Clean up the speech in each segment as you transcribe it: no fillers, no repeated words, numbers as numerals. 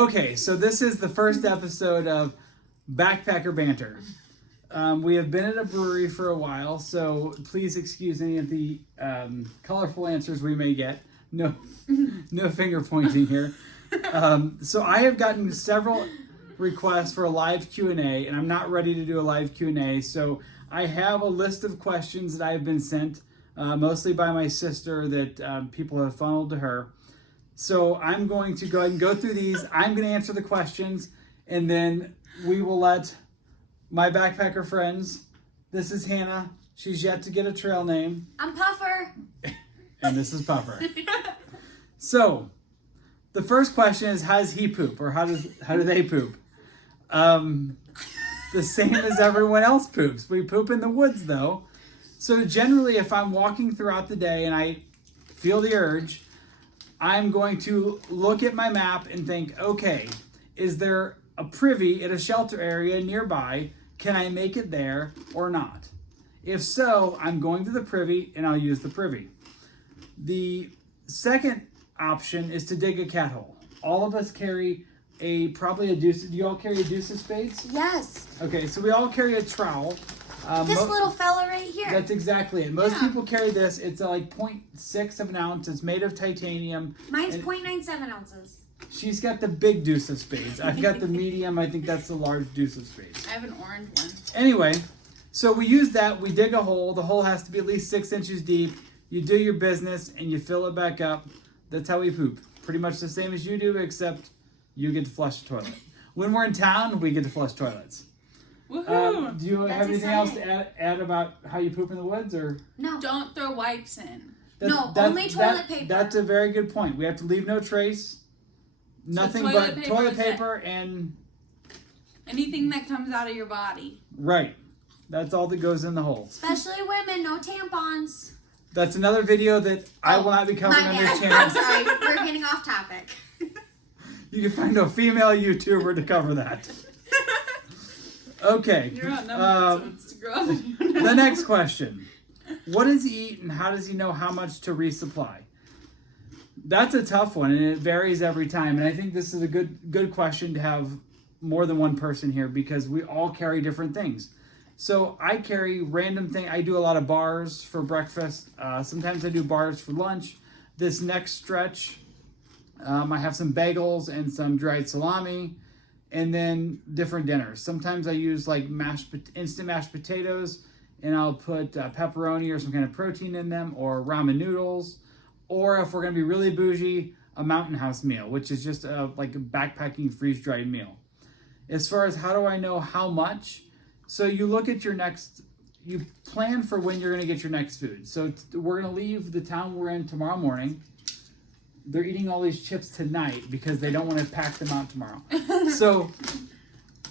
Okay, so this is the first episode of Backpacker Banter. We have been at a brewery for a while, so please excuse any of the colorful answers we may get. No, no finger pointing here. So I have gotten several requests for a live Q&A, and I'm not ready to do a live Q&A. So I have a list of questions that I have been sent, mostly by my sister, that people have funneled to her. So I'm going to go ahead and go through these. I'm going to answer the questions, and then we will let my backpacker friends. This is Hannah. She's yet to get a trail name. I'm Puffer. And this is Puffer. So the first question is, how does he poop, or how do they poop? The same as everyone else poops. We poop in the woods, though. So generally, if I'm walking throughout the day and I feel the urge, I'm going to look at my map and think, okay, is there a privy at a shelter area nearby? Can I make it there or not? If so, I'm going to the privy and I'll use the privy. The second option is to dig a cat hole. All of us carry probably a deuce. Do you all carry a deuce of spades? Yes. Okay, so we all carry a trowel. This little fella right here. That's exactly it. Most people carry this. It's like 0.6 of an ounce. It's made of titanium. Mine's 0.97 ounces. She's got the big deuce of spades. I've got the medium. I think that's the large deuce of spades. I have an orange one. Anyway, so we use that. We dig a hole. The hole has to be at least 6 inches deep. You do your business and you fill it back up. That's how we poop. Pretty much the same as you do, except you get to flush the toilet. When we're in town, we get to flush toilets. Woohoo! Do you have anything else to add about how you poop in the woods, or No. Don't throw wipes in. Only toilet paper. That's a very good point. We have to leave no trace. Nothing but toilet paper and anything that comes out of your body. Right. That's all that goes in the hole. Especially women, no tampons. That's another video that I will not be covering on this I'm channel. sorry, we're getting off topic. You can find a female YouTuber to cover that. Okay. You're outnumbered, so it's gross. The next question. What does he eat and how does he know how much to resupply? That's a tough one, and it varies every time. And I think this is a good question to have more than one person here, because we all carry different things. So I carry random things. I do a lot of bars for breakfast. Sometimes I do bars for lunch. This next stretch, I have some bagels and some dried salami, and then different dinners. Sometimes I use like instant mashed potatoes, and I'll put pepperoni or some kind of protein in them, or ramen noodles, or if we're gonna be really bougie, a Mountain House meal, which is just like a backpacking freeze-dried meal. As far as how do I know how much, so you look at you plan for when you're gonna get your next food. So we're gonna leave the town we're in tomorrow morning. They're eating all these chips tonight because they don't want to pack them out tomorrow. So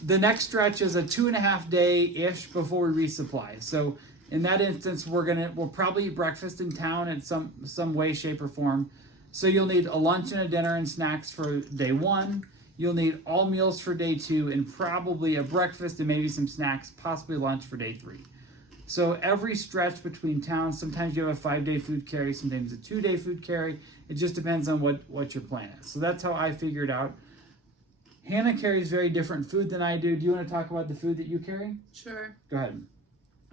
the next stretch is a 2.5 day-ish before we resupply. So in that instance, we'll probably eat breakfast in town in some way, shape, or form. So you'll need a lunch and a dinner and snacks for day 1. You'll need all meals for day 2, and probably a breakfast and maybe some snacks, possibly lunch for day 3. So every stretch between towns, sometimes you have a 5-day food carry, sometimes a 2-day food carry. It just depends on what your plan is. So that's how I figured out. Hannah carries very different food than I do. Do you want to talk about the food that you carry? Sure. Go ahead.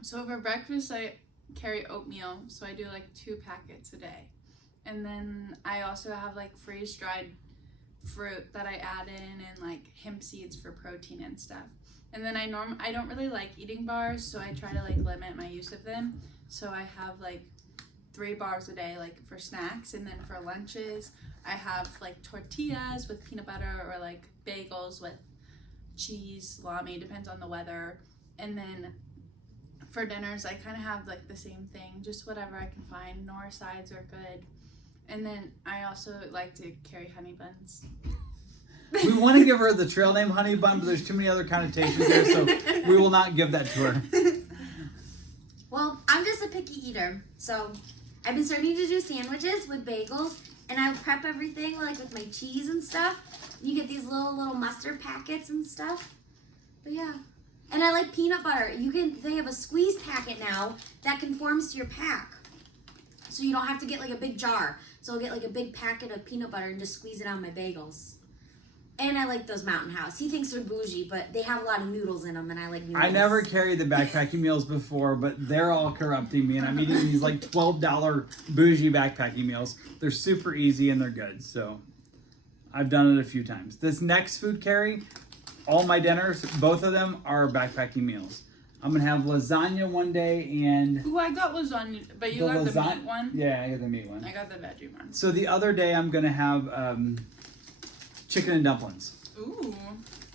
So for breakfast, I carry oatmeal. So I do like 2 packets a day. And then I also have like freeze-dried fruit that I add in, and like hemp seeds for protein and stuff. And then I don't really like eating bars, so I try to like limit my use of them. So I have like 3 bars a day, like for snacks, and then for lunches, I have like tortillas with peanut butter, or like bagels with cheese, salami, depends on the weather. And then for dinners, I kind of have like the same thing, just whatever I can find. Nor sides are good. And then I also like to carry honey buns. We want to give her the trail name Honey Bun, but there's too many other connotations there, so we will not give that to her. Well, I'm just a picky eater, so I've been starting to do sandwiches with bagels, and I prep everything like with my cheese and stuff. You get these little mustard packets and stuff. But yeah. And I like peanut butter. They have a squeeze packet now that conforms to your pack. So you don't have to get like a big jar. So I'll get like a big packet of peanut butter and just squeeze it on my bagels. And mine, I like those Mountain House. He thinks they're bougie, but they have a lot of noodles in them, and I like noodles. I never carried the backpacking meals before, but they're all corrupting me, and I'm eating these like $12 bougie backpacking meals. They're super easy and they're good, so I've done it a few times. This next food carry, all my dinners, both of them are backpacking meals. I'm gonna have lasagna one day and Ooh, I got lasagna, but you got the meat one? Yeah, I got the meat one. I got the veggie one. So the other day I'm gonna have chicken and dumplings. Ooh.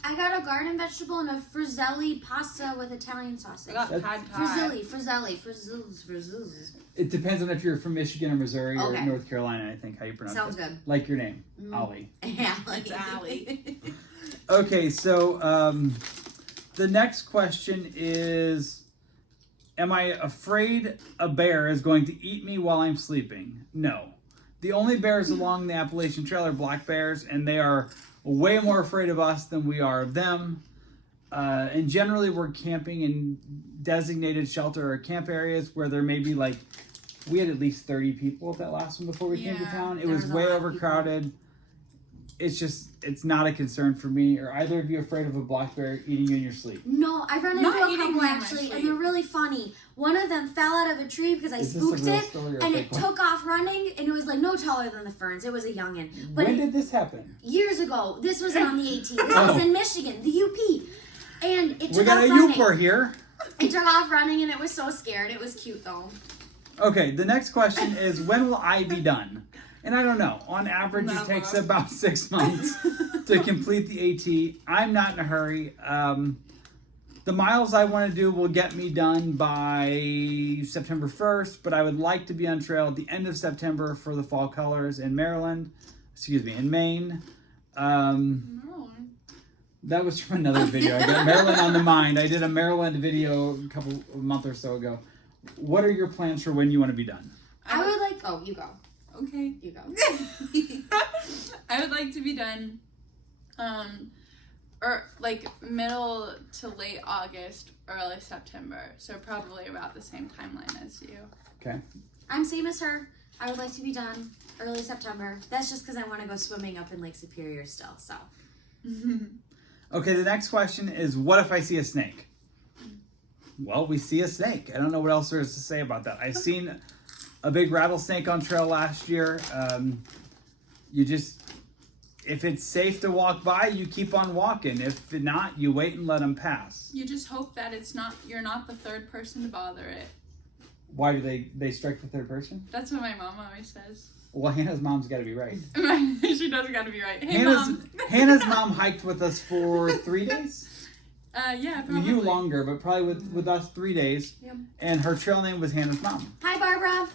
I got a garden vegetable and a frizzelli pasta with Italian sausage. I got pad thai. Frizzelli. It depends on if you're from Michigan or Missouri or Okay. North Carolina, I think, how you pronounce Sounds it. good. Like your name, Ollie. Yeah, It's Allie. Okay, so the next question is, am I afraid a bear is going to eat me while I'm sleeping? No. The only bears along the Appalachian Trail are black bears, and they are way more afraid of us than we are of them. And generally, we're camping in designated shelter or camp areas where there may be like, we had at least 30 people at that last one before we came to Yeah, town. It there was was a way lot of overcrowded. It's not a concern for me. Are either of you afraid of a black bear eating you in your sleep? No, I run into Not a eating couple me in my actually, sleep. and they're really funny. One of them fell out of a tree because I Is this a spooked real it, story or a and fake it one? took off running, and it was like no taller than the ferns. It was a youngin. But When it- did this happen? years ago, this wasn't on the 18th. This Oh. was in Michigan, the UP, and it We took got off a running. Youper here. It took off running, and it was so scared. It was cute though. Okay, the next question is, when will I be done? And I don't know. On average, it Never. takes about 6 months to complete the AT. I'm not in a hurry. The miles I want to do will get me done by September 1st, but I would like to be on trail at the end of September for the fall colors in Maine. No. That was from another video. I got Maryland on the mind. I did a Maryland video a month or so ago. What are your plans for when you want to be done? I would like. Oh, you go. Okay. You go. I would like to be done, or like middle to late August, early September. So probably about the same timeline as you. Okay. I'm same as her. I would like to be done early September. That's just because I want to go swimming up in Lake Superior still. So Okay, the next question is, what if I see a snake? Well, we see a snake. I don't know what else there is to say about that. I've seen a big rattlesnake on trail last year. If it's safe to walk by, you keep on walking. If not, you wait and let them pass. You just hope that you're not the third person to bother it. Why do they strike the third person? That's what my mom always says. Well, Hannah's mom's got to be right. She does got to be right. Hey, Mom. Hannah's mom hiked with us for 3 days. Yeah, probably. You longer, but probably with us 3 days. Yep. And her trail name was Hannah's mom. hi, Barbara.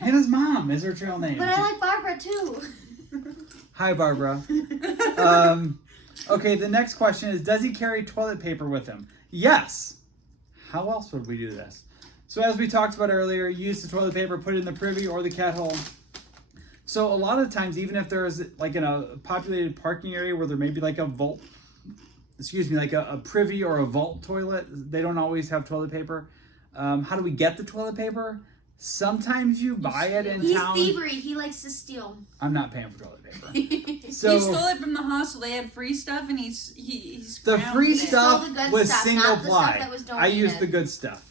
Hannah's mom is her trail name. But I like Barbara too. Hi, Barbara. Okay, the next question is, does he carry toilet paper with him? Yes. How else would we do this? So as we talked about earlier, use the toilet paper, put it in the privy or the cat hole. So a lot of times, even if there's like in a populated parking area where there may be like a like a privy or a vault toilet, they don't always have toilet paper. How do we get the toilet paper? Sometimes you buy it in He's town. thievery. He likes to steal. I'm not paying for toilet paper. He So stole it from the hostel. They had free stuff, and he's the free He stole stuff the good was stuff, single not the ply. stuff that was I used donated. the good stuff.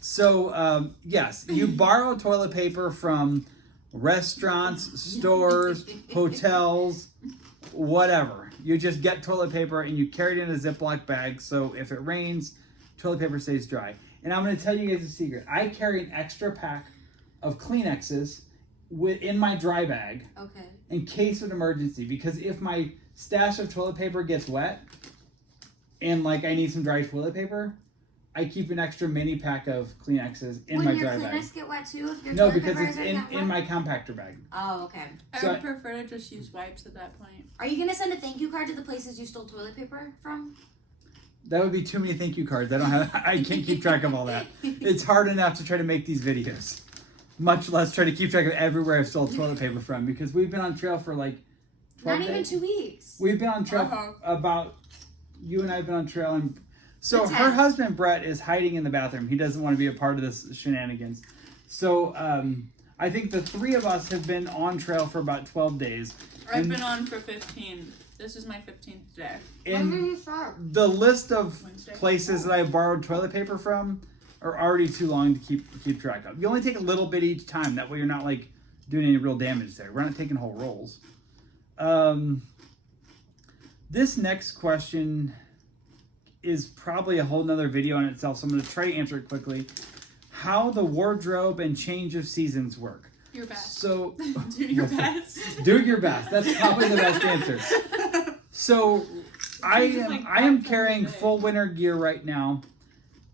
So yes, you borrow toilet paper from restaurants, stores, hotels, whatever. You just get toilet paper and you carry it in a Ziploc bag. So if it rains, toilet paper stays dry. And I'm going to tell you guys a secret. I carry an extra pack of Kleenexes in my dry bag Okay. in case of an emergency, because if my stash of toilet paper gets wet and like I need some dry toilet paper, I keep an extra mini pack of Kleenexes in my Wouldn't your dry bag. Kleenex get wet too if your No, toilet because paper it's isn't yet in wet? my compactor bag. Oh, okay. I So would prefer to just use wipes at that point. Are you gonna send a thank you card to the places you stole toilet paper from? That would be too many thank you cards. I can't keep track of all that. It's hard enough to try to make these videos, much less try to keep track of everywhere I've stole toilet paper from, because we've been on trail for like 12 Not even days. 2 weeks. We've been on trail Uh-huh. about, you and I have been on trail, and so That's her it. husband Brett is hiding in the bathroom. He doesn't want to be a part of this shenanigans. So I think the three of us have been on trail for about 12 days. I've And- been on for 15. This is my 15th day. When did And you start? the list of Wednesday. places that I borrowed toilet paper from are already too long to keep track of. You only take a little bit each time. That way you're not like doing any real damage there. We're not taking whole rolls. This next question is probably a whole nother video in itself, so I'm going to try to answer it quickly. How the wardrobe and change of seasons work. Your best. So Do your best. do your best. That's probably the best answer. So I Changes like am 5 times carrying a day. full winter gear right now,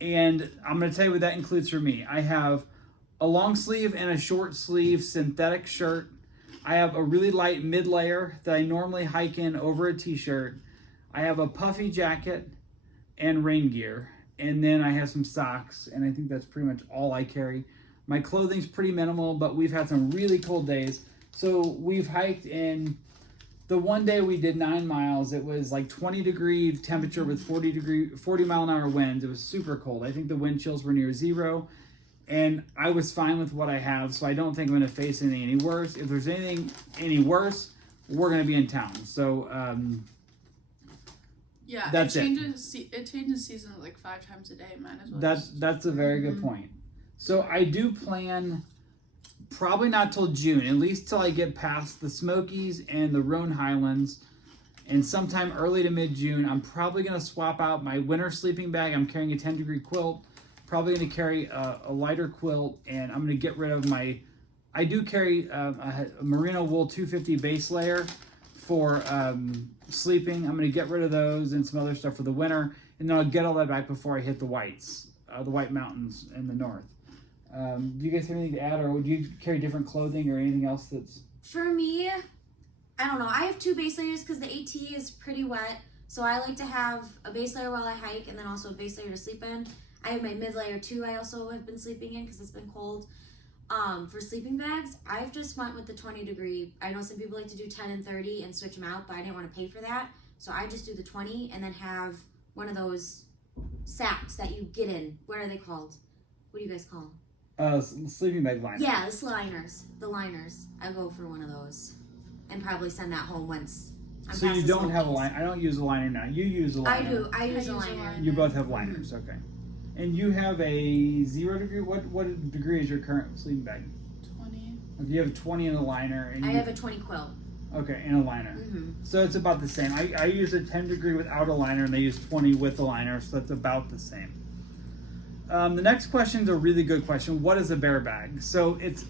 and I'm going to tell you what that includes for me. I have a long sleeve and a short sleeve synthetic shirt. I have a really light mid layer that I normally hike in over a t-shirt. I have a puffy jacket and rain gear, and then I have some socks, and I think that's pretty much all I carry. My clothing's pretty minimal, but we've had some really cold days. So we've hiked in. The one day we did 9 miles, it was like 20 degree temperature with 40 mile an hour winds. It was super cold. I think the wind chills were near 0, and I was fine with what I have, so I don't think I'm going to face anything any worse. If there's anything any worse, we're going to be in town. So Yeah, That's it. it changes seasons like 5 times a day. Might as well. that's a very good point. So I do plan probably not till June, at least till I get past the Smokies and the Roan Highlands, and sometime early to mid-June, I'm probably going to swap out my winter sleeping bag. I'm carrying a 10-degree quilt, probably going to carry a lighter quilt, and I'm going to get rid of my, I do carry a merino wool 250 base layer for sleeping. I'm going to get rid of those and some other stuff for the winter, and then I'll get all that back before I hit the Whites, the White Mountains in the north. Do you guys have anything to add, or would you carry different clothing or anything else that's... For me, I don't know. I have 2 base layers because the AT is pretty wet. So I like to have a base layer while I hike and then also a base layer to sleep in. I have my mid layer too. I also have been sleeping in because it's been cold. For sleeping bags, I've just went with the 20 degree. I know some people like to do 10 and 30 and switch them out, but I didn't want to pay for that. So I just do the 20 and then have one of those sacks that you get in. What are they called? What do you guys call them? Sleeping bag liner. Yeah, the liners. The liners. I go for one of those and probably send that home once I'm So past you the don't have a Smokies. line. I don't use a liner now. You use a I liner. do. I use a use a liner. liner. You both have liners, okay. And you have a 0 degree. What degree is your current sleeping bag? 20. Okay, you have a 20 and a liner. And I you, have a 20 quilt. okay, and a liner. Mm-hmm. So it's about the same. I use a 10 degree without a liner, and they use 20 with a liner, so that's about the same. The next question is a really good question. What is a bear bag? So it's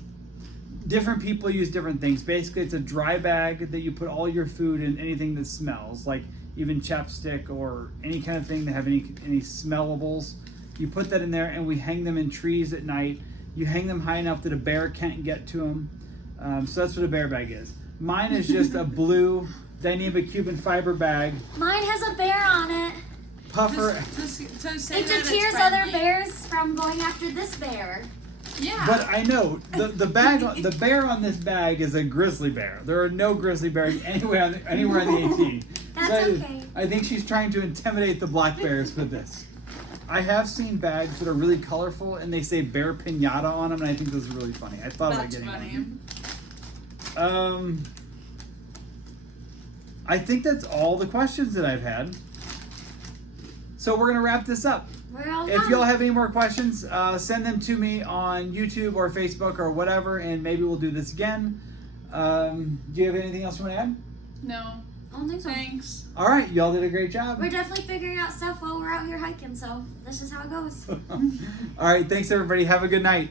different people use different things. Basically, it's a dry bag that you put all your food and anything that smells, like even chapstick or any kind of thing that have any smellables. You put that in there, and we hang them in trees at night. You hang them high enough that a bear can't get to them. So that's what a bear bag is. Mine is just a blue dynamic Cuban fiber bag. Mine has a bear on it. Puffer. To say It that it's deters other friendly. bears from going after this bear. Yeah. But I know the bear on this bag is a grizzly bear. There are no grizzly bears anywhere on the AT. That's okay. I think she's trying to intimidate the black bears with this. I have seen bags that are really colorful and they say bear pinata on them, and I think this is really funny. I thought about That's getting funny. one. I think that's all the questions that I've had. So we're gonna wrap this up. We're all If done. y'all have any more questions, send them to me on YouTube or Facebook or whatever, and maybe we'll do this again. Do you have anything else you want to add? No. I don't think so. Thanks. All right, y'all did a great job. We're definitely figuring out stuff while we're out here hiking, so this is how it goes. All right, thanks everybody. Have a good night.